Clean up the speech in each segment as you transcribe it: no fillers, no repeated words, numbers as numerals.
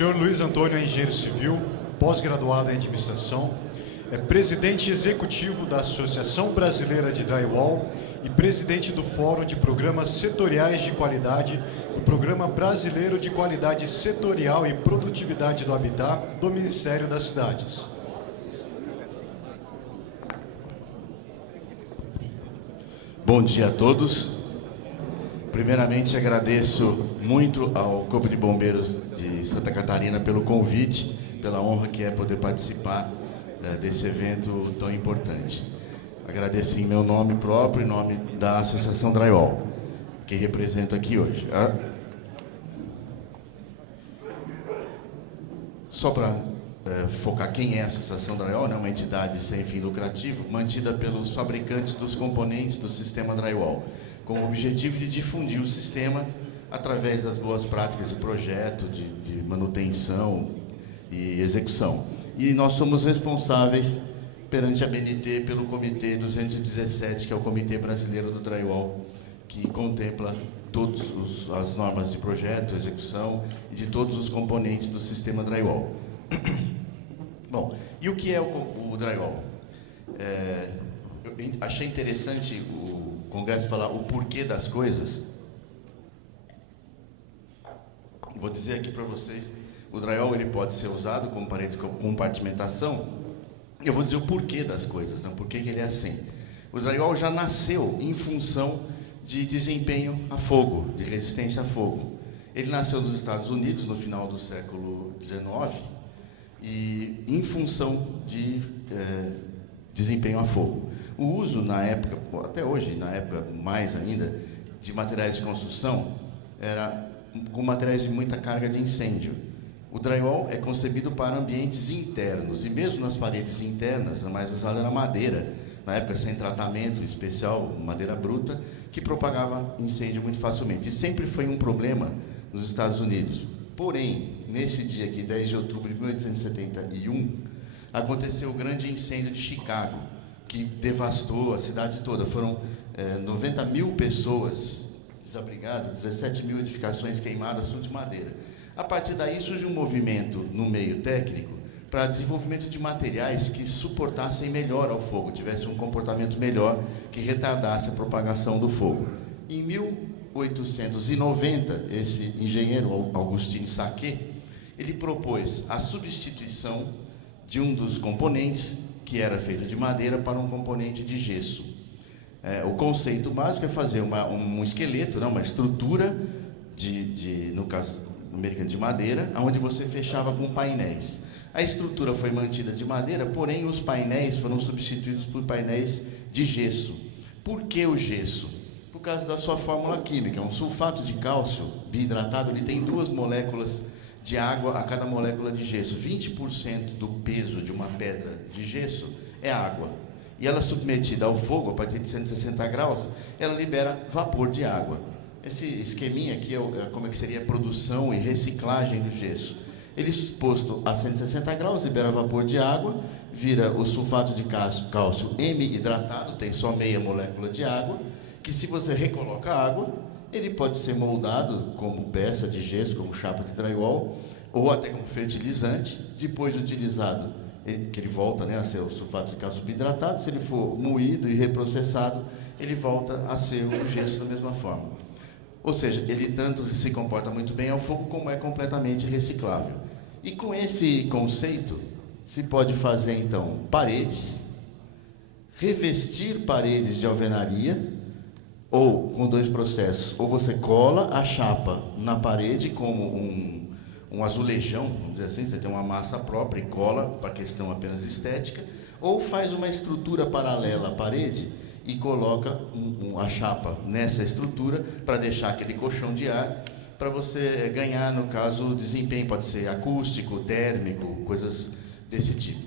senhor Luiz Antônio é engenheiro civil, pós-graduado em administração, é presidente executivo da Associação Brasileira de Drywall e presidente do Fórum de Programas Setoriais de Qualidade do Programa Brasileiro de Qualidade Setorial e Produtividade do Habitat do Ministério das Cidades. Bom dia a todos. Primeiramente, agradeço muito ao Corpo de Bombeiros de Santa Catarina pelo convite, pela honra que é poder participar desse evento tão importante. Agradeço em meu nome próprio, em nome da Associação Drywall, que represento aqui hoje. Só para focar quem é a Associação Drywall, né? Uma entidade sem fim lucrativo, mantida pelos fabricantes dos componentes do sistema Drywall, com o objetivo de difundir o sistema através das boas práticas de projeto, de manutenção e execução. E nós somos responsáveis perante a ABNT pelo Comitê 217, que é o Comitê Brasileiro do Drywall, que contempla todas as normas de projeto, execução e de todos os componentes do sistema Drywall. Bom, e o que é o Drywall? Eu achei interessante o Congresso falar o porquê das coisas. Vou dizer aqui para vocês, o Drywall ele pode ser usado como parede de compartimentação. Eu vou dizer o porquê das coisas, né? Por que ele é assim. O Drywall já nasceu em função de desempenho a fogo, de resistência a fogo. Ele nasceu nos Estados Unidos no final do século XIX e em função de desempenho a fogo. O uso na época, até hoje, na época mais ainda, de materiais de construção, era com materiais de muita carga de incêndio. O drywall é concebido para ambientes internos, e mesmo nas paredes internas, a mais usada era madeira, na época sem tratamento especial, madeira bruta, que propagava incêndio muito facilmente. E sempre foi um problema nos Estados Unidos. Porém, nesse dia aqui, 10 de outubro de 1871, aconteceu o grande incêndio de Chicago, que devastou a cidade toda. Foram 90 mil pessoas desabrigadas, 17 mil edificações queimadas, tudo de madeira. A partir daí surge um movimento no meio técnico para desenvolvimento de materiais que suportassem melhor ao fogo, tivessem um comportamento melhor, que retardasse a propagação do fogo. Em 1890, esse engenheiro Augustin Saquet, ele propôs a substituição de um dos componentes, que era feito de madeira, para um componente de gesso. O conceito básico é fazer um esqueleto, né, uma estrutura, no caso americano, de madeira, onde você fechava com painéis. A estrutura foi mantida de madeira, porém os painéis foram substituídos por painéis de gesso. Por que o gesso? Por causa da sua fórmula química. Um sulfato de cálcio biidratado, ele tem 2 moléculas de água a cada molécula de gesso. 20% do peso de uma pedra de gesso é água. E ela submetida ao fogo, a partir de 160 graus, ela libera vapor de água. Esse esqueminha aqui como é que seria a produção e reciclagem do gesso. Ele exposto a 160 graus, libera vapor de água, vira o sulfato de cálcio M-hidratado, tem só meia molécula de água, que se você recoloca a água, ele pode ser moldado como peça de gesso, como chapa de drywall, ou até como fertilizante. Depois de utilizado, que ele volta, né, a ser o sulfato de cálcio bidratado, se ele for moído e reprocessado, ele volta a ser o gesso da mesma forma. Ou seja, ele tanto se comporta muito bem ao fogo, como é completamente reciclável. E com esse conceito, se pode fazer, então, paredes, revestir paredes de alvenaria, ou com 2 processos. Ou você cola a chapa na parede como um azulejão, vamos dizer assim, você tem uma massa própria e cola para questão apenas estética, ou faz uma estrutura paralela à parede e coloca a chapa nessa estrutura para deixar aquele colchão de ar, para você ganhar, no caso, desempenho, pode ser acústico, térmico, coisas desse tipo.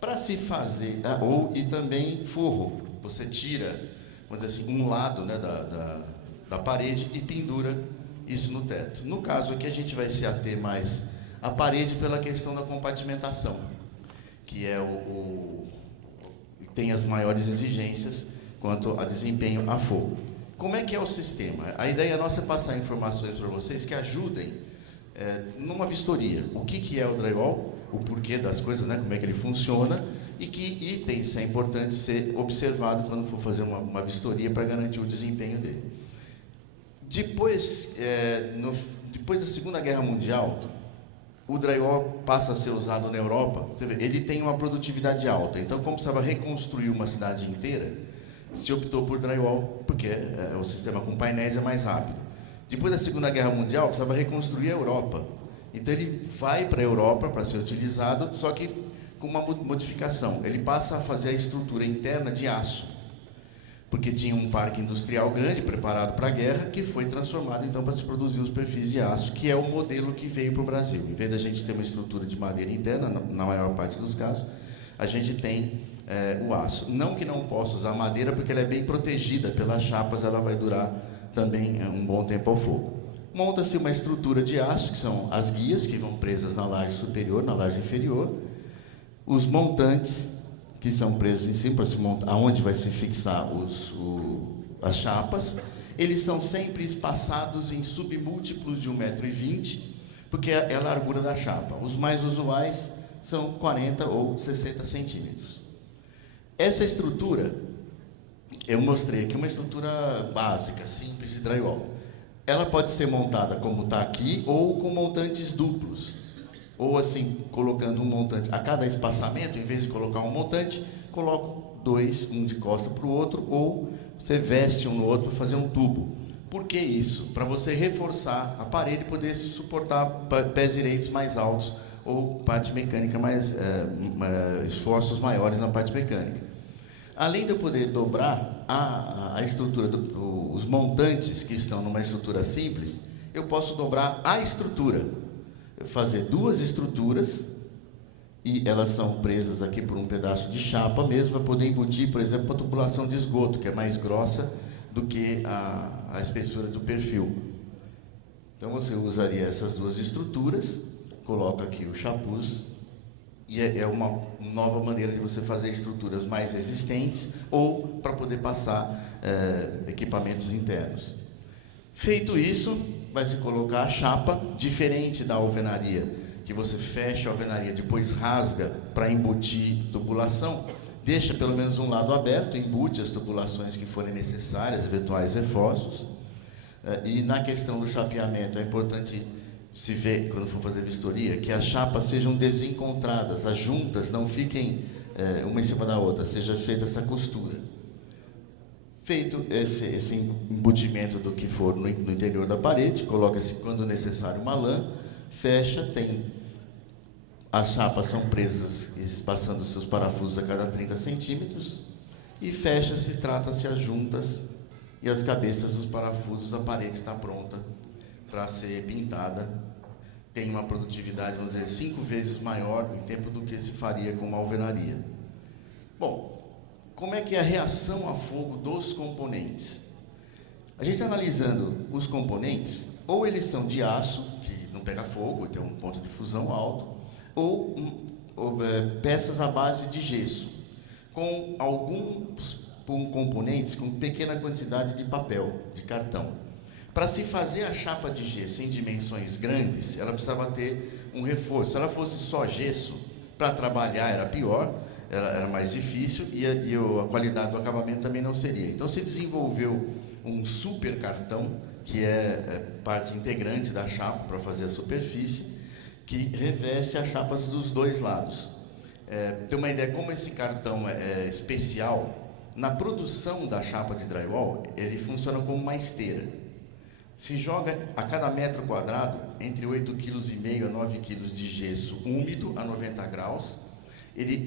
Para se fazer, e também forro, você tira, vamos dizer assim, um lado, né, da parede e pendura isso no teto. No caso aqui, a gente vai se ater mais à parede pela questão da compartimentação, que é tem as maiores exigências quanto a desempenho a fogo. Como é que é o sistema? A ideia nossa é passar informações para vocês que ajudem numa vistoria, o que é o drywall, o porquê das coisas, né, como é que ele funciona, e que itens é importante ser observado quando for fazer uma vistoria para garantir o desempenho dele. Depois da Segunda Guerra Mundial, o drywall passa a ser usado na Europa. Ele tem uma produtividade alta, então como precisava reconstruir uma cidade inteira, se optou por drywall, porque o sistema com painéis é mais rápido. Depois da Segunda Guerra Mundial, precisava reconstruir a Europa. Então ele vai para a Europa para ser utilizado, só que com uma modificação. Ele passa a fazer a estrutura interna de aço, porque tinha um parque industrial grande preparado para a guerra, que foi transformado então para se produzir os perfis de aço, que é o modelo que veio para o Brasil. Em vez da gente ter uma estrutura de madeira interna, na maior parte dos casos, a gente tem o aço. Não que não possa usar madeira, porque ela é bem protegida pelas chapas, ela vai durar também um bom tempo ao fogo. Monta-se uma estrutura de aço, que são as guias, que vão presas na laje superior, na laje inferior, os montantes, que são presos em cima, para se montar, aonde vai se fixar as chapas. Eles são sempre espaçados em submúltiplos de 1,20 m, porque é a largura da chapa. Os mais usuais são 40 ou 60 centímetros. Essa estrutura, eu mostrei aqui uma estrutura básica, simples de drywall. Ela pode ser montada como está aqui, ou com montantes duplos. Ou assim, colocando um montante a cada espaçamento, em vez de colocar um montante, coloco dois, um de costa para o outro, ou você veste um no outro para fazer um tubo. Por que isso? Para você reforçar a parede e poder suportar pés direitos mais altos, ou parte mecânica esforços maiores na parte mecânica. Além de eu poder dobrar a estrutura, os montantes que estão numa estrutura simples, eu posso dobrar a estrutura. Fazer duas estruturas, e elas são presas aqui por um pedaço de chapa mesmo, para poder embutir, por exemplo, a tubulação de esgoto, que é mais grossa do que a espessura do perfil. Então você usaria essas duas estruturas, coloca aqui o chapuz, e é uma nova maneira de você fazer estruturas mais resistentes, ou para poder passar equipamentos internos. Feito isso, vai se colocar a chapa, diferente da alvenaria, que você fecha a alvenaria, depois rasga para embutir tubulação, deixa pelo menos um lado aberto, embute as tubulações que forem necessárias, eventuais reforços. E na questão do chapeamento, é importante se ver, quando for fazer vistoria, que as chapas sejam desencontradas, as juntas não fiquem uma em cima da outra, seja feita essa costura. Feito esse embutimento do que for no interior da parede, coloca-se, quando necessário, uma lã, fecha, as chapas são presas, passando seus parafusos a cada 30 centímetros, e fecha-se, trata-se as juntas e as cabeças dos parafusos, a parede está pronta para ser pintada. Tem uma produtividade, vamos dizer, 5 vezes maior em tempo do que se faria com uma alvenaria. Bom, como é que é a reação a fogo dos componentes? A gente analisando os componentes, ou eles são de aço, que não pega fogo, tem um ponto de fusão alto, ou peças à base de gesso, com alguns componentes com pequena quantidade de papel, de cartão. Para se fazer a chapa de gesso em dimensões grandes, ela precisava ter um reforço. Se ela fosse só gesso, para trabalhar era pior, era mais difícil, e a qualidade do acabamento também não seria. Então se desenvolveu um super cartão, que é parte integrante da chapa para fazer a superfície, que reveste as chapas dos dois lados. Tem uma ideia, como esse cartão é especial, na produção da chapa de drywall, ele funciona como uma esteira. Se joga a cada metro quadrado entre 8,5 kg a 9 kg de gesso úmido a 90 graus,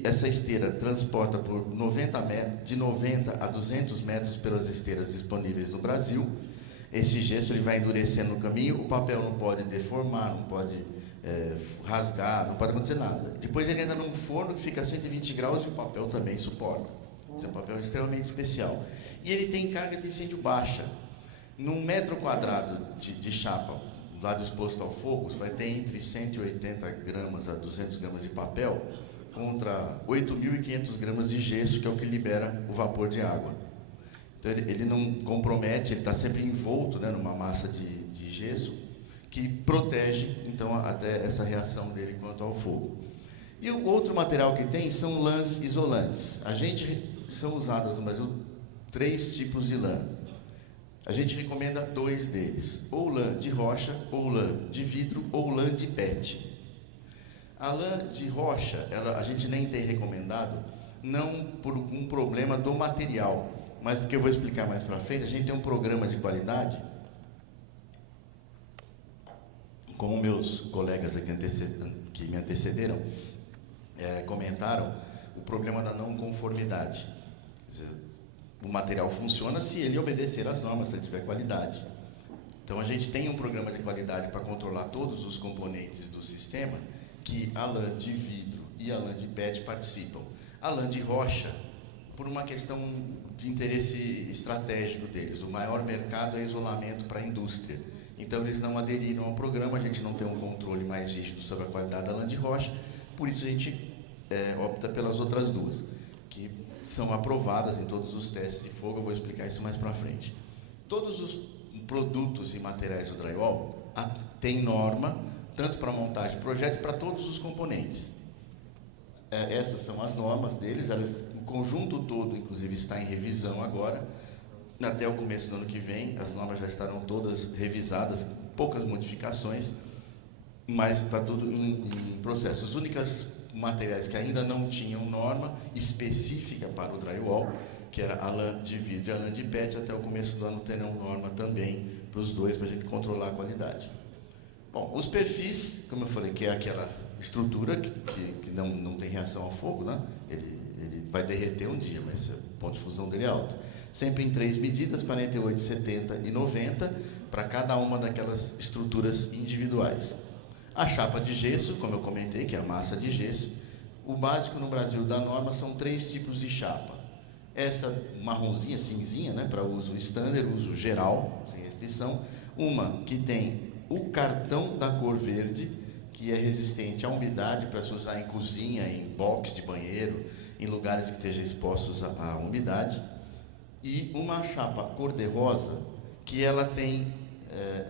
essa esteira transporta por 90 metros, de 90 a 200 metros pelas esteiras disponíveis no Brasil. Esse gesso ele vai endurecendo no caminho, o papel não pode deformar, não pode rasgar, não pode acontecer nada. Depois ele entra num forno que fica a 120 graus e o papel também suporta. Esse é um papel extremamente especial. E ele tem carga de incêndio baixa. Num metro quadrado de chapa, do lado exposto ao fogo, você vai ter entre 180 gramas a 200 gramas de papel, contra 8.500 gramas de gesso, que é o que libera o vapor de água. Então ele não compromete, ele está sempre envolto, né, numa massa de gesso, que protege, então, até essa reação dele quanto ao fogo. E o outro material que tem são lãs isolantes. São usadas no Brasil 3 tipos de lã. A gente recomenda 2 deles, ou lã de rocha, ou lã de vidro, ou lã de PET. A lã de rocha, a gente nem tem recomendado, não por um problema do material, mas porque eu vou explicar mais para frente. A gente tem um programa de qualidade, como meus colegas aqui que me antecederam comentaram, o problema da não conformidade. Quer dizer, o material funciona se ele obedecer às normas, se ele tiver qualidade. Então, a gente tem um programa de qualidade para controlar todos os componentes do sistema, que a lã de vidro e a lã de PET participam. A lã de rocha, por uma questão de interesse estratégico deles, o maior mercado é isolamento para a indústria. Então, eles não aderiram ao programa, a gente não tem um controle mais rígido sobre a qualidade da lã de rocha, por isso a gente opta pelas outras 2, que são aprovadas em todos os testes de fogo. Eu vou explicar isso mais para frente. Todos os produtos e materiais do drywall têm norma, tanto para montagem de projeto, para todos os componentes. Essas são as normas deles, o conjunto todo, inclusive, está em revisão agora. Até o começo do ano que vem, as normas já estarão todas revisadas, poucas modificações, mas está tudo em processo. Os únicos materiais que ainda não tinham norma específica para o drywall, que era a lã de vidro e a lã de PET, até o começo do ano terão norma também para os 2, para a gente controlar a qualidade. Bom, os perfis, como eu falei, que é aquela estrutura que não tem reação ao fogo, né? Ele vai derreter um dia, mas o ponto de fusão dele é alto. Sempre em 3 medidas, 48, 70 e 90, para cada uma daquelas estruturas individuais. A chapa de gesso, como eu comentei, que é a massa de gesso. O básico no Brasil da norma são 3 tipos de chapa. Essa marronzinha, cinzinha, né, para uso standard, uso geral, sem restrição. Uma que tem o cartão da cor verde, que é resistente à umidade, para se usar em cozinha, em box de banheiro, em lugares que estejam expostos à umidade. E uma chapa cor-de-rosa, que ela tem,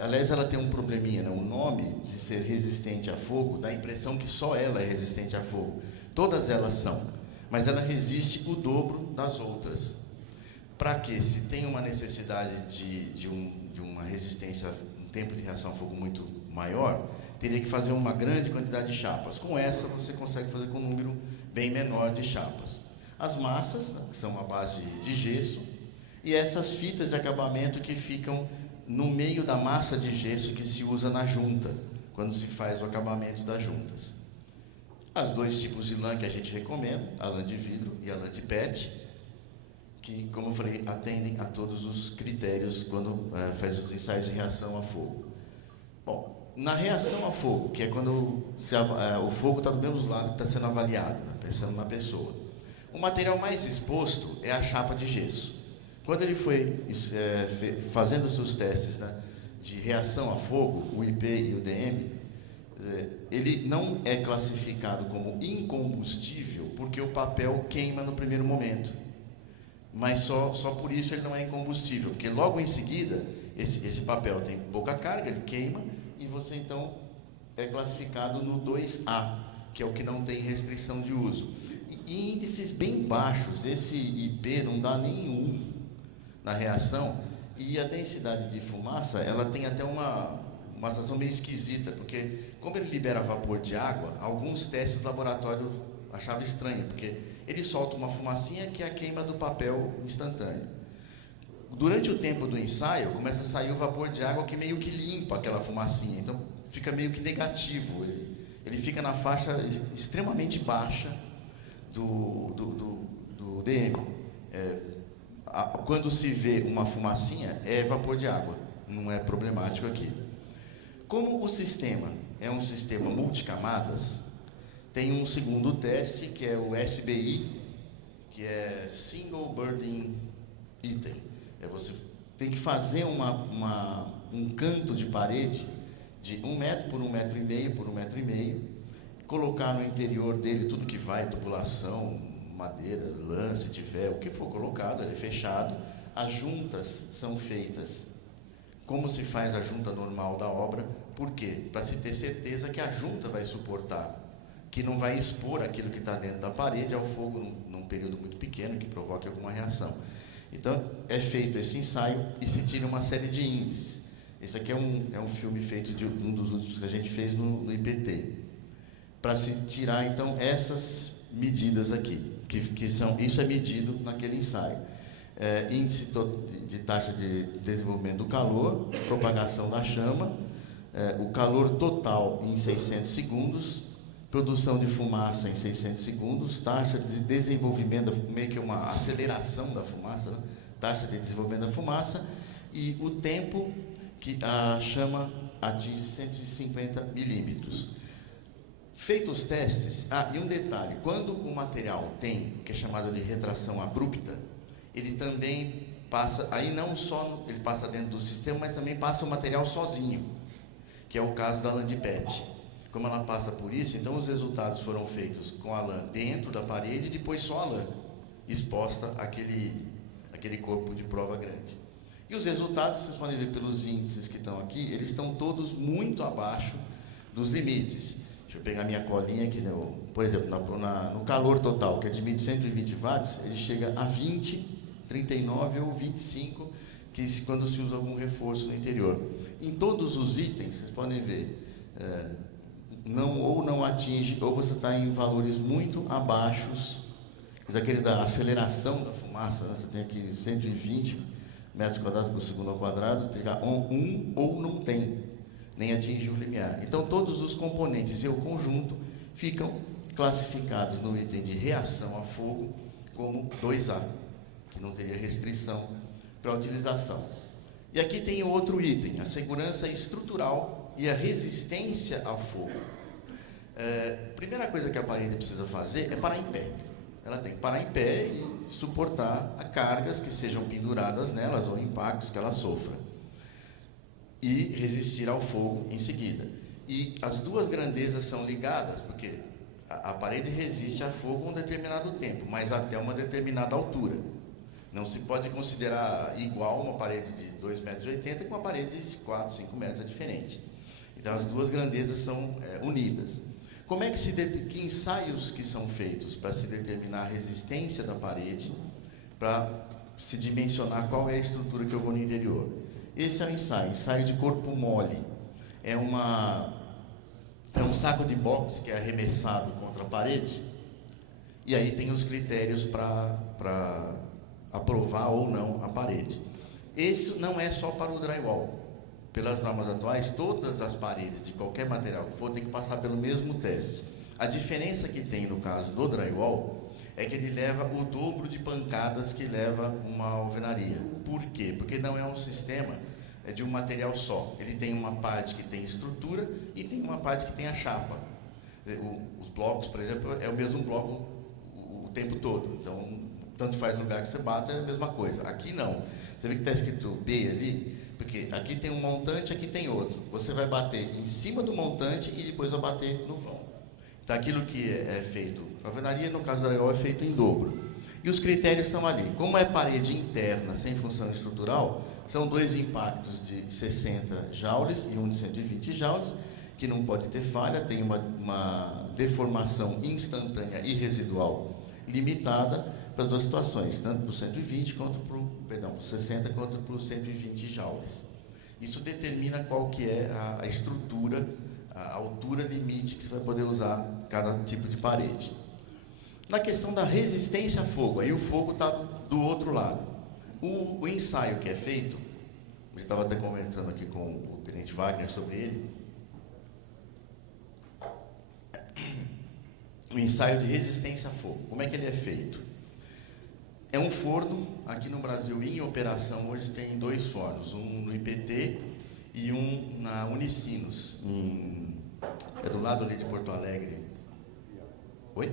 aliás, ela tem um probleminha, né? O nome de ser resistente a fogo dá a impressão que só ela é resistente a fogo. Todas elas são, mas ela resiste o dobro das outras. Para que, se tem uma necessidade de uma resistência, um tempo de reação a fogo muito maior, teria que fazer uma grande quantidade de chapas. Com essa, você consegue fazer com um número bem menor de chapas. As massas, né, que são a base de gesso, e essas fitas de acabamento que ficam no meio da massa de gesso que se usa na junta, quando se faz o acabamento das juntas. As 2 tipos de lã que a gente recomenda, a lã de vidro e a lã de PET, que, como eu falei, atendem a todos os critérios quando faz os ensaios de reação a fogo. Bom, na reação a fogo, que é quando o fogo está do mesmo lado que está sendo avaliado, né, pensando na pessoa, o material mais exposto é a chapa de gesso. Quando ele foi fazendo seus testes, né, de reação a fogo, o IP e o DM, ele não é classificado como incombustível porque o papel queima no primeiro momento. Mas só por isso ele não é incombustível, porque logo em seguida, esse papel tem pouca carga, ele queima, e você então é classificado no 2A, que é o que não tem restrição de uso. E índices bem baixos, esse IP não dá nenhum na reação, e a densidade de fumaça, ela tem até uma sensação meio esquisita, porque como ele libera vapor de água, alguns testes do laboratório achavam estranho, porque ele solta uma fumacinha que é a queima do papel instantânea. Durante o tempo do ensaio, começa a sair o vapor de água que meio que limpa aquela fumacinha, então fica meio que negativo, ele fica na faixa extremamente baixa do DM. Quando se vê uma fumacinha, é vapor de água, não é problemático aqui. Como o sistema é um sistema multicamadas, tem um segundo teste, que é o SBI, que é Single Burden Item. Você tem que fazer um canto de parede de 1 metro por 1,5 metro por 1,5 metro, colocar no interior dele tudo que vai, tubulação, madeira, lã, se tiver, o que for colocado, ele é fechado. As juntas são feitas como se faz a junta normal da obra. Por quê? Para se ter certeza que a junta vai suportar, que não vai expor aquilo que está dentro da parede ao fogo num período muito pequeno, que provoque alguma reação. Então, é feito esse ensaio e se tira uma série de índices. Esse aqui é um filme feito de um dos últimos que a gente fez no IPT. Para se tirar, então, essas medidas aqui, que são, isso é medido naquele ensaio. Índice de taxa de desenvolvimento do calor, propagação da chama, o calor total em 600 segundos, produção de fumaça em 600 segundos, taxa de desenvolvimento, meio que uma aceleração da fumaça, né? Taxa de desenvolvimento da fumaça, e o tempo que a chama atinge 150 milímetros. Feitos os testes, e um detalhe, quando o material tem, que é chamado de retração abrupta, ele também passa, aí não só ele passa dentro do sistema, mas também passa o material sozinho, que é o caso da lã de PET. Como ela passa por isso, então os resultados foram feitos com a lã dentro da parede e depois só a lã, exposta àquele corpo de prova grande. E os resultados, vocês podem ver pelos índices que estão aqui, eles estão todos muito abaixo dos limites. Deixa eu pegar minha colinha aqui, né? Por exemplo, no calor total, que admite 120 watts, ele chega a 20, 39 ou 25, que quando se usa algum reforço no interior. Em todos os itens, vocês podem ver, não atinge, ou você está em valores muito abaixos, aquele da aceleração da fumaça, né? Você tem aqui 120 metros quadrados por segundo ao quadrado, tem ou não tem, nem atingiu o limiar. Então, todos os componentes e o conjunto ficam classificados no item de reação a fogo como 2A, que não teria restrição para a utilização. E aqui tem outro item, a segurança estrutural e a resistência ao fogo. Primeira coisa que a parede precisa fazer é parar em pé. Ela tem que parar em pé e suportar a cargas que sejam penduradas nelas ou impactos que ela sofra. E resistir ao fogo em seguida. E as duas grandezas são ligadas, porque a parede resiste a fogo um determinado tempo, mas até uma determinada altura. Não se pode considerar igual uma parede de 2,80 metros com uma parede de 4, 5 metros, é diferente. Então, as duas grandezas são unidas. Como é que ensaios que são feitos para se determinar a resistência da parede, para se dimensionar qual é a estrutura que eu vou no interior? Esse é o ensaio de corpo mole. É um saco de boxe que é arremessado contra a parede, e aí tem os critérios para aprovar ou não a parede. Esse não é só para o drywall. Pelas normas atuais, todas as paredes de qualquer material que for tem que passar pelo mesmo teste. A diferença que tem no caso do drywall é que ele leva o dobro de pancadas que leva uma alvenaria. Por quê? Porque não é um sistema de um material só. Ele tem uma parte que tem estrutura e tem uma parte que tem a chapa. Os blocos, por exemplo, é o mesmo bloco o tempo todo. Então, tanto faz o lugar que você bata, é a mesma coisa. Aqui não. Você vê que está escrito B ali? Porque aqui tem um montante, aqui tem outro. Você vai bater em cima do montante e depois vai bater no vão. Então, aquilo que é feito na alvenaria, no caso do drywall, é feito em dobro. E os critérios estão ali. Como é parede interna, sem função estrutural, são 2 impactos de 60 joules e um de 120 joules, que não pode ter falha, tem uma deformação instantânea e residual limitada para as duas situações, tanto para o 120 quanto para o 60 quanto para os 120 joules. Isso determina qual que é a estrutura, a altura limite que você vai poder usar cada tipo de parede. Na questão da resistência a fogo, aí o fogo está do outro lado. O ensaio que é feito, eu estava até conversando aqui com o tenente Wagner sobre ele, o ensaio de resistência a fogo. Como é que ele é feito? É um forno, aqui no Brasil, em operação, hoje tem 2 fornos, um no IPT e um na Unicinos, é do lado ali de Porto Alegre. Oi?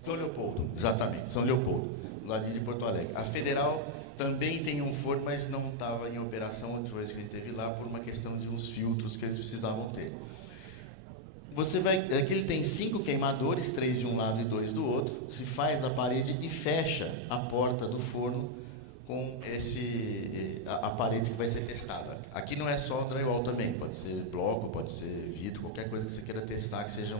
São Leopoldo, exatamente, São Leopoldo, do lado de Porto Alegre. A Federal também tem um forno, mas não estava em operação, a última vez que a gente teve lá, por uma questão de uns filtros que eles precisavam ter. Aqui ele tem 5 queimadores, 3 de um lado e 2 do outro, se faz a parede e fecha a porta do forno com a parede que vai ser testada. Aqui não é só drywall também, pode ser bloco, pode ser vidro, qualquer coisa que você queira testar que seja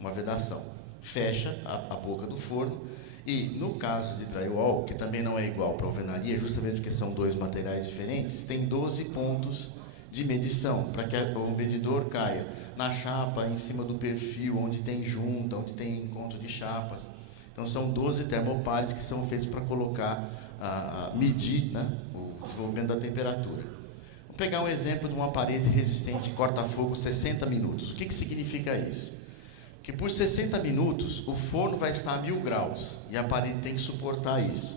uma vedação. Fecha a boca do forno e, no caso de drywall, que também não é igual para alvenaria, justamente porque são dois materiais diferentes, tem 12 pontos de medição, para que o medidor caia na chapa, em cima do perfil, onde tem junta, onde tem encontro de chapas. Então, são 12 termopares que são feitos para colocar, medir, né, o desenvolvimento da temperatura. Vou pegar um exemplo de uma parede resistente corta-fogo 60 minutos. O que significa isso? Que por 60 minutos o forno vai estar a 1000 graus e a parede tem que suportar isso.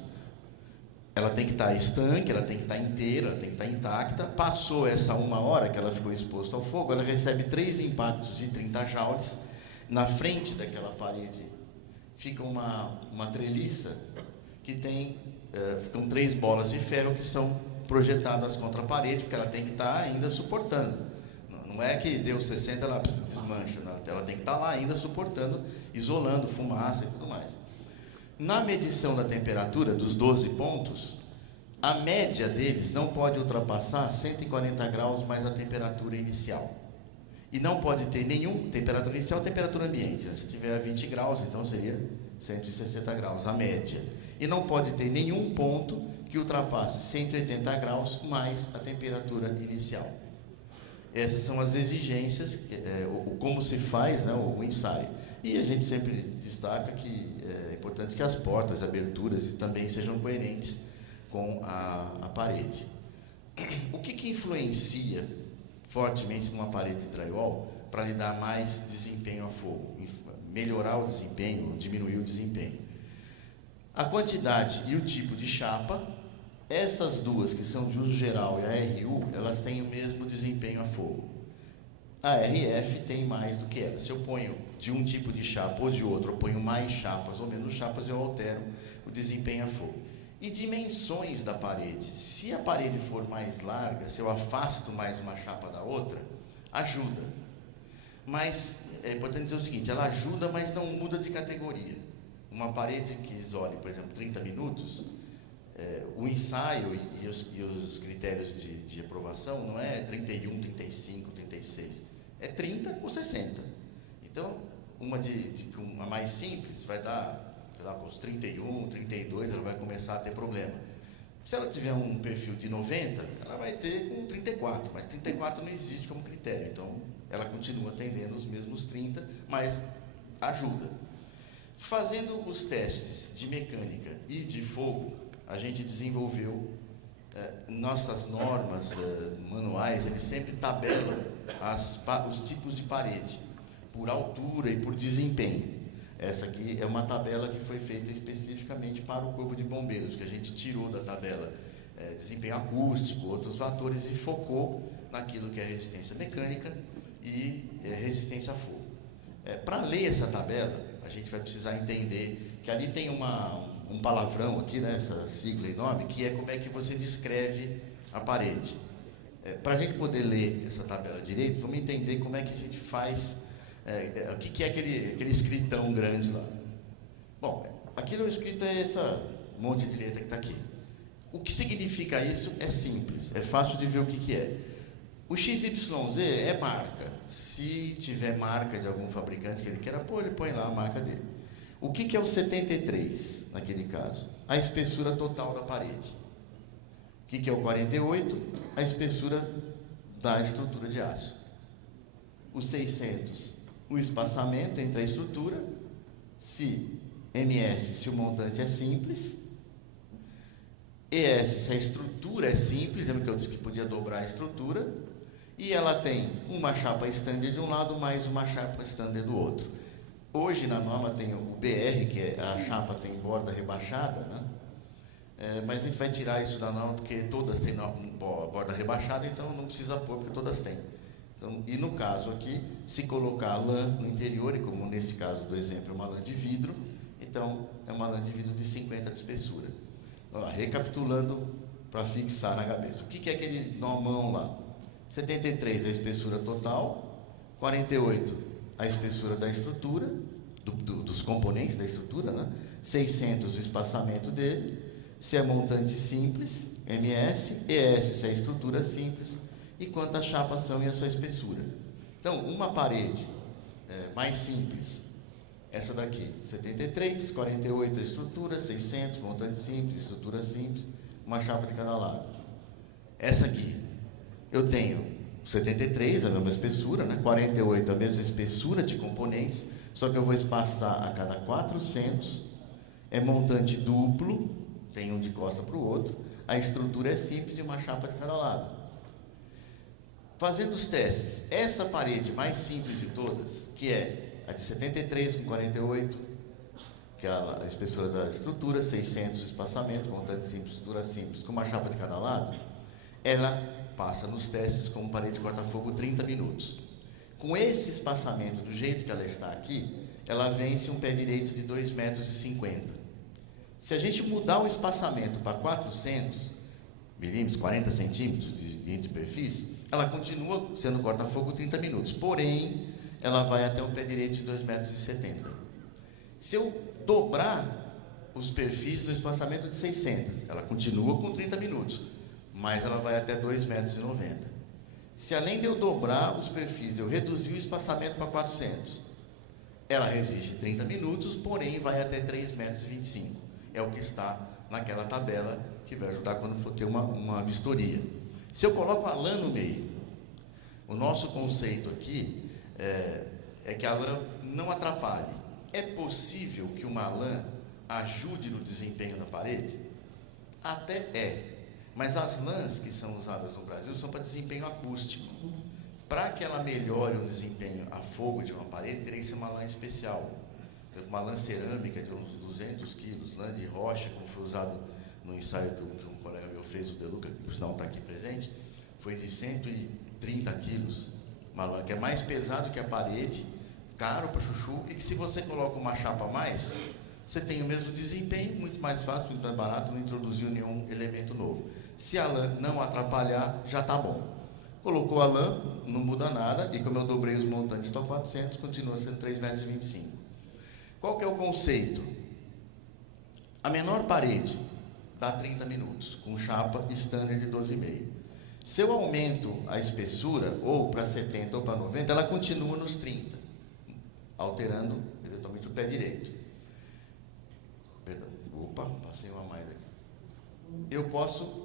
Ela tem que estar estanque, ela tem que estar inteira, ela tem que estar intacta. Passou essa 1 hora que ela ficou exposta ao fogo, ela recebe 3 impactos de 30 joules. Na frente daquela parede fica uma treliça que tem, ficam 3 bolas de ferro que são projetadas contra a parede, porque ela tem que estar ainda suportando. Não é que deu 60, ela desmancha, ela tem que estar lá ainda suportando, isolando fumaça e tudo mais. Na medição da temperatura dos 12 pontos, a média deles não pode ultrapassar 140 graus mais a temperatura inicial. E não pode ter temperatura inicial, temperatura ambiente. Se tiver a 20 graus, então seria 160 graus, a média. E não pode ter nenhum ponto que ultrapasse 180 graus mais a temperatura inicial. Essas são as exigências, como se faz, né, o ensaio. E a gente sempre destaca que é importante que as portas, aberturas também sejam coerentes com a parede. O que influencia fortemente numa parede de drywall para lhe dar mais desempenho a fogo, melhorar o desempenho, diminuir o desempenho? A quantidade e o tipo de chapa. Essas duas, que são de uso geral, e a RU, elas têm o mesmo desempenho a fogo. A RF tem mais do que ela. Se eu ponho de um tipo de chapa ou de outro, eu ponho mais chapas ou menos chapas, eu altero o desempenho a fogo. E dimensões da parede. Se a parede for mais larga, se eu afasto mais uma chapa da outra, ajuda. Mas é importante dizer o seguinte, ela ajuda, mas não muda de categoria. Uma parede que isole, por exemplo, 30 minutos... o ensaio e os critérios de aprovação não é 31, 35, 36, é 30 ou 60. Então, uma mais simples vai dar, sei lá, uns 31, 32, ela vai começar a ter problema. Se ela tiver um perfil de 90, ela vai ter com 34, mas 34 não existe como critério, então ela continua atendendo os mesmos 30, mas ajuda. Fazendo os testes de mecânica e de fogo, a gente desenvolveu nossas normas manuais, eles sempre tabelam os tipos de parede, por altura e por desempenho. Essa aqui é uma tabela que foi feita especificamente para o Corpo de Bombeiros, que a gente tirou da tabela desempenho acústico, outros fatores, e focou naquilo que é resistência mecânica e resistência a fogo. Para ler essa tabela, a gente vai precisar entender que ali tem um palavrão aqui, né, essa sigla enorme, que é como é que você descreve a parede. Para a gente poder ler essa tabela direito, vamos entender como é que a gente faz, o que é aquele escritão grande lá. Bom, aquilo escrito é essa monte de letra que está aqui. O que significa isso é simples, é fácil de ver o que é. O XYZ é marca. Se tiver marca de algum fabricante que ele queira pôr, ele põe lá a marca dele. O que é o 73, naquele caso? A espessura total da parede. O que é o 48? A espessura da estrutura de aço. O 600, o espaçamento entre a estrutura, se MS, se o montante é simples. ES, se a estrutura é simples, lembra que eu disse que podia dobrar a estrutura. E ela tem uma chapa standard de um lado, mais uma chapa standard do outro. Hoje, na norma, tem o BR, que a chapa tem borda rebaixada, né? Mas a gente vai tirar isso da norma, porque todas têm borda rebaixada, então não precisa pôr, porque todas têm. Então, e no caso aqui, se colocar lã no interior, e como nesse caso do exemplo é uma lã de vidro, então é uma lã de vidro de 50 de espessura. Então, recapitulando para fixar na cabeça. O que é aquele normão lá? 73 é a espessura total, 48 a espessura da estrutura, dos componentes da estrutura, né? 600 o espaçamento dele, se é montante simples, MS, ES se é estrutura simples, e quantas chapas são e a sua espessura. Então, uma parede mais simples, essa daqui, 73, 48 a estrutura, 600, montante simples, estrutura simples, uma chapa de cada lado. Essa aqui, eu tenho 73, a mesma espessura, né? 48, a mesma espessura de componentes, só que eu vou espaçar a cada 400, é montante duplo, tem um de costa para o outro, a estrutura é simples e uma chapa de cada lado. Fazendo os testes, essa parede mais simples de todas, que é a de 73 com 48, que é a espessura da estrutura, 600 espaçamento, montante simples, estrutura simples, com uma chapa de cada lado, ela passa nos testes como parede corta-fogo 30 minutos. Com esse espaçamento, do jeito que ela está aqui, ela vence um pé direito de 2,50 metros. Se a gente mudar o espaçamento para 400 milímetros, 40 centímetros de interperfície, ela continua sendo corta-fogo 30 minutos, porém, ela vai até o pé direito de 2,70 metros. Se eu dobrar os perfis do espaçamento de 600, ela continua com 30 minutos, mas ela vai até 2,90 metros. Se além de eu dobrar os perfis, eu reduzir o espaçamento para 400, ela resiste 30 minutos, porém vai até 3,25 metros. É o que está naquela tabela que vai ajudar quando for ter uma vistoria. Se eu coloco a lã no meio, o nosso conceito aqui é que a lã não atrapalhe. É possível que uma lã ajude no desempenho da parede? Até é. Mas as lãs que são usadas no Brasil são para desempenho acústico. Para que ela melhore o desempenho a fogo de uma parede, teria que ser uma lã especial. Uma lã cerâmica de uns 200 quilos, lã de rocha, como foi usado no ensaio que um colega meu fez, o Deluca, que por sinal está aqui presente, foi de 130 quilos. Uma lã que é mais pesado que a parede, caro para chuchu, e que se você coloca uma chapa a mais, você tem o mesmo desempenho, muito mais fácil, muito mais barato, não introduziu nenhum elemento novo. Se a lã não atrapalhar, já está bom. Colocou a lã, não muda nada, e como eu dobrei os montantes, estou 400, continua sendo 3,25 metros. Qual que é o conceito? A menor parede dá 30 minutos, com chapa standard de 12,5. Se eu aumento a espessura, ou para 70 ou para 90, ela continua nos 30, alterando eventualmente o pé direito. Perdão, opa, passei uma mais aqui. Eu posso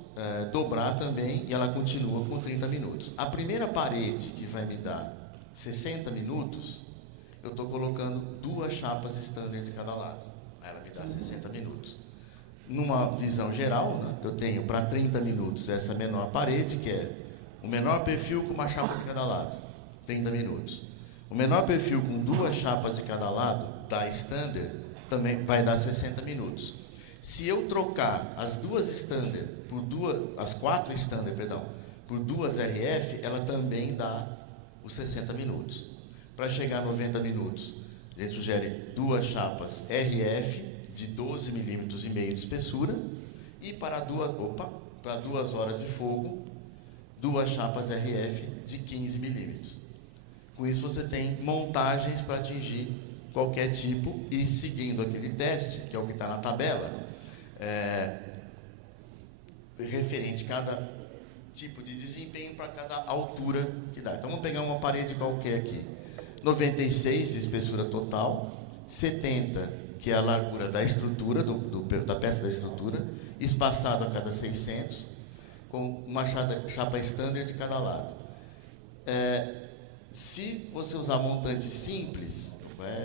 dobrar também e ela continua com 30 minutos. A primeira parede que vai me dar 60 minutos, eu estou colocando 2 chapas standard de cada lado. Aí ela me dá 60 minutos. Numa visão geral, né, eu tenho para 30 minutos essa menor parede, que é o menor perfil com uma chapa de cada lado, 30 minutos. O menor perfil com 2 chapas de cada lado, da standard, também vai dar 60 minutos. Se eu trocar as 2 standard por as 4 standard, por 2 RF, ela também dá os 60 minutos. Para chegar a 90 minutos, a gente sugere 2 chapas RF de 12,5 milímetros de espessura e para 2 horas de fogo, 2 chapas RF de 15 milímetros. Com isso você tem montagens para atingir qualquer tipo e seguindo aquele teste, que é o que está na tabela, referente a cada tipo de desempenho para cada altura que dá. Então vamos pegar uma parede qualquer aqui. 96 de espessura total, 70 que é a largura da estrutura, da peça da estrutura, espaçado a cada 600, com uma chapa standard de cada lado. Se você usar montante simples,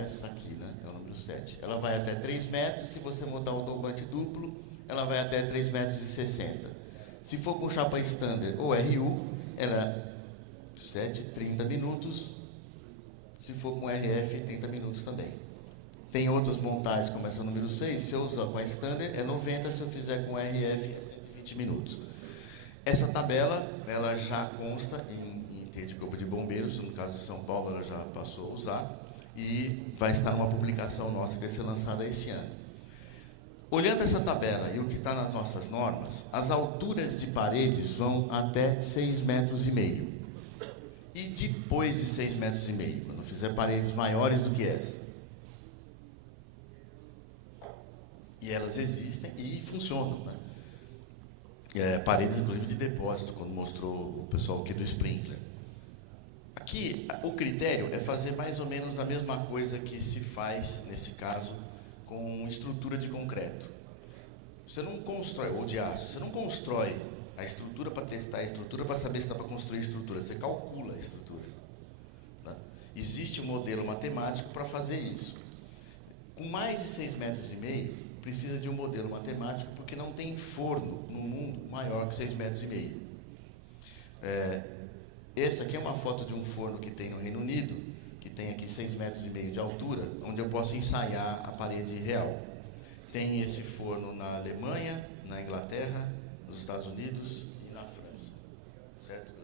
essa aqui, né, é o número 7, ela vai até 3 metros, se você montar o dobrante duplo, ela vai até 3,60 metros. Se for com chapa standard ou RU, ela 30 minutos, se for com RF, 30 minutos também. Tem outras montagens, como essa número 6, se eu usar com a standard é 90, se eu fizer com RF é 120 minutos. Essa tabela, ela já consta em T de Corpo de Bombeiros, no caso de São Paulo ela já passou a usar, e vai estar numa publicação nossa que vai ser lançada esse ano. Olhando essa tabela e o que está nas nossas normas, as alturas de paredes vão até 6,5 metros. E depois de 6,5 metros, quando fizer paredes maiores do que essa. E elas existem e funcionam, né? paredes, inclusive, de depósito, quando mostrou o pessoal aqui do Sprinkler. Aqui, o critério é fazer mais ou menos a mesma coisa que se faz, nesse caso, com estrutura de concreto. Você não constrói, ou de aço, você não constrói a estrutura para testar a estrutura, para saber se está para construir a estrutura, você calcula a estrutura. Né? Existe um modelo matemático para fazer isso. Com mais de 6,5 metros, precisa de um modelo matemático, porque não tem forno no mundo maior que 6,5 metros. Essa aqui é uma foto de um forno que tem no Reino Unido, que tem aqui 6,5 metros de altura, onde eu posso ensaiar a parede real. Tem esse forno na Alemanha, na Inglaterra, nos Estados Unidos e na França. Certo?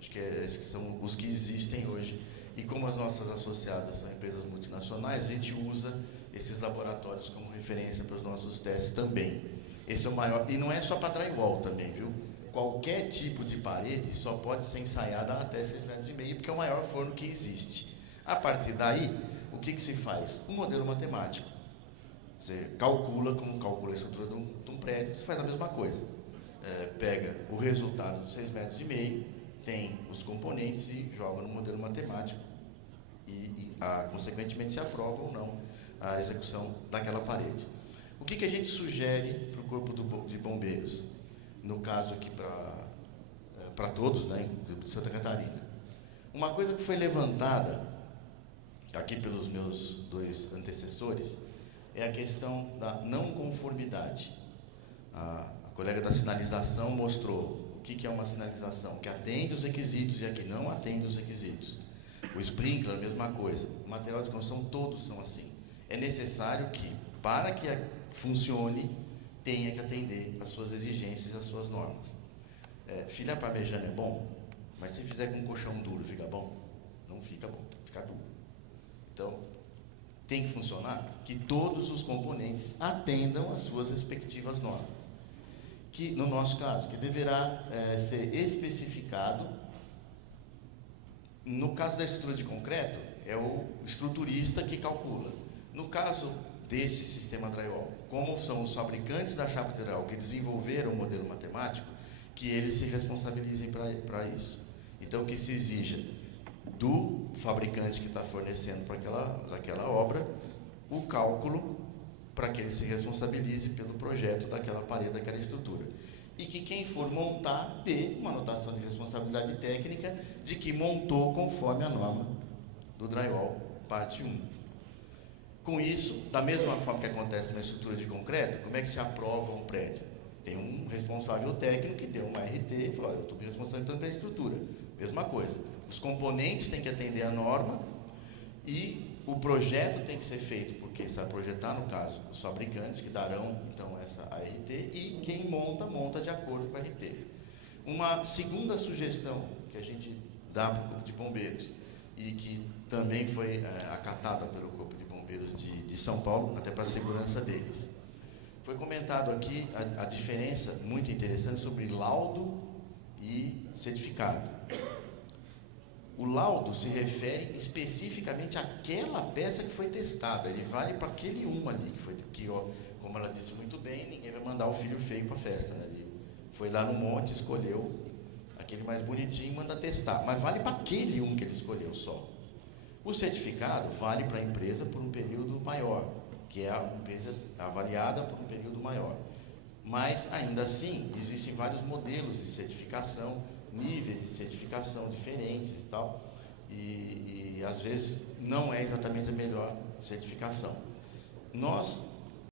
Acho que esses que são os que existem hoje. E como as nossas associadas são empresas multinacionais, a gente usa esses laboratórios como referência para os nossos testes também. Esse é o maior, e não é só para drywall também, viu? Qualquer tipo de parede só pode ser ensaiada até 6,5 metros, porque é o maior forno que existe. A partir daí, o que se faz? Um modelo matemático. Você calcula, como calcula a estrutura de um prédio, você faz a mesma coisa. Pega o resultado dos 6,5 metros, tem os componentes e joga no modelo matemático consequentemente, se aprova ou não a execução daquela parede. O que a gente sugere para o Corpo de Bombeiros? No caso aqui para todos, né, de Santa Catarina. Uma coisa que foi levantada aqui pelos meus dois antecessores é a questão da não conformidade. A colega da sinalização mostrou o que é uma sinalização, que atende os requisitos e a que não atende os requisitos. O Sprinkler, a mesma coisa. O material de construção, todos são assim. É necessário que, para que funcione, tenha que atender às suas exigências, às suas normas. Filé parmegiana é bom, mas se fizer com um colchão duro, fica bom? Não fica bom, fica duro. Então, tem que funcionar que todos os componentes atendam às suas respectivas normas. Que, no nosso caso, que deverá ser especificado. No caso da estrutura de concreto, é o estruturista que calcula. No caso desse sistema drywall, como são os fabricantes da chapa de drywall que desenvolveram o modelo matemático, que eles se responsabilizem para isso. Então, que se exija do fabricante que está fornecendo para aquela obra o cálculo para que ele se responsabilize pelo projeto daquela parede, daquela estrutura. E que quem for montar dê uma anotação de responsabilidade técnica de que montou conforme a norma do drywall, parte 1. Com isso, da mesma forma que acontece numa estrutura de concreto, como é que se aprova um prédio? Tem um responsável técnico que deu uma RT e falou, eu estou me responsabilizando pela estrutura. Mesma coisa. Os componentes têm que atender a norma e o projeto tem que ser feito, porque se vai projetar, no caso, os fabricantes que darão, então, essa ART, e quem monta de acordo com a RT. Uma segunda sugestão que a gente dá para o Corpo de Bombeiros, e que também foi acatada pelo Corpo de Bombeiros de São Paulo, até para a segurança deles. Foi comentado aqui a diferença muito interessante sobre laudo e certificado. O laudo se refere especificamente àquela peça que foi testada. Ele vale para aquele ali, como ela disse muito bem, ninguém vai mandar o filho feio para a festa. Né? Ele foi lá no monte, escolheu aquele mais bonitinho e manda testar. Mas vale para aquele que ele escolheu só. O certificado vale para a empresa por um período maior, que é a empresa avaliada por um período maior. Mas, ainda assim, existem vários modelos de certificação, níveis de certificação diferentes e tal, e às vezes não é exatamente a melhor certificação. Nós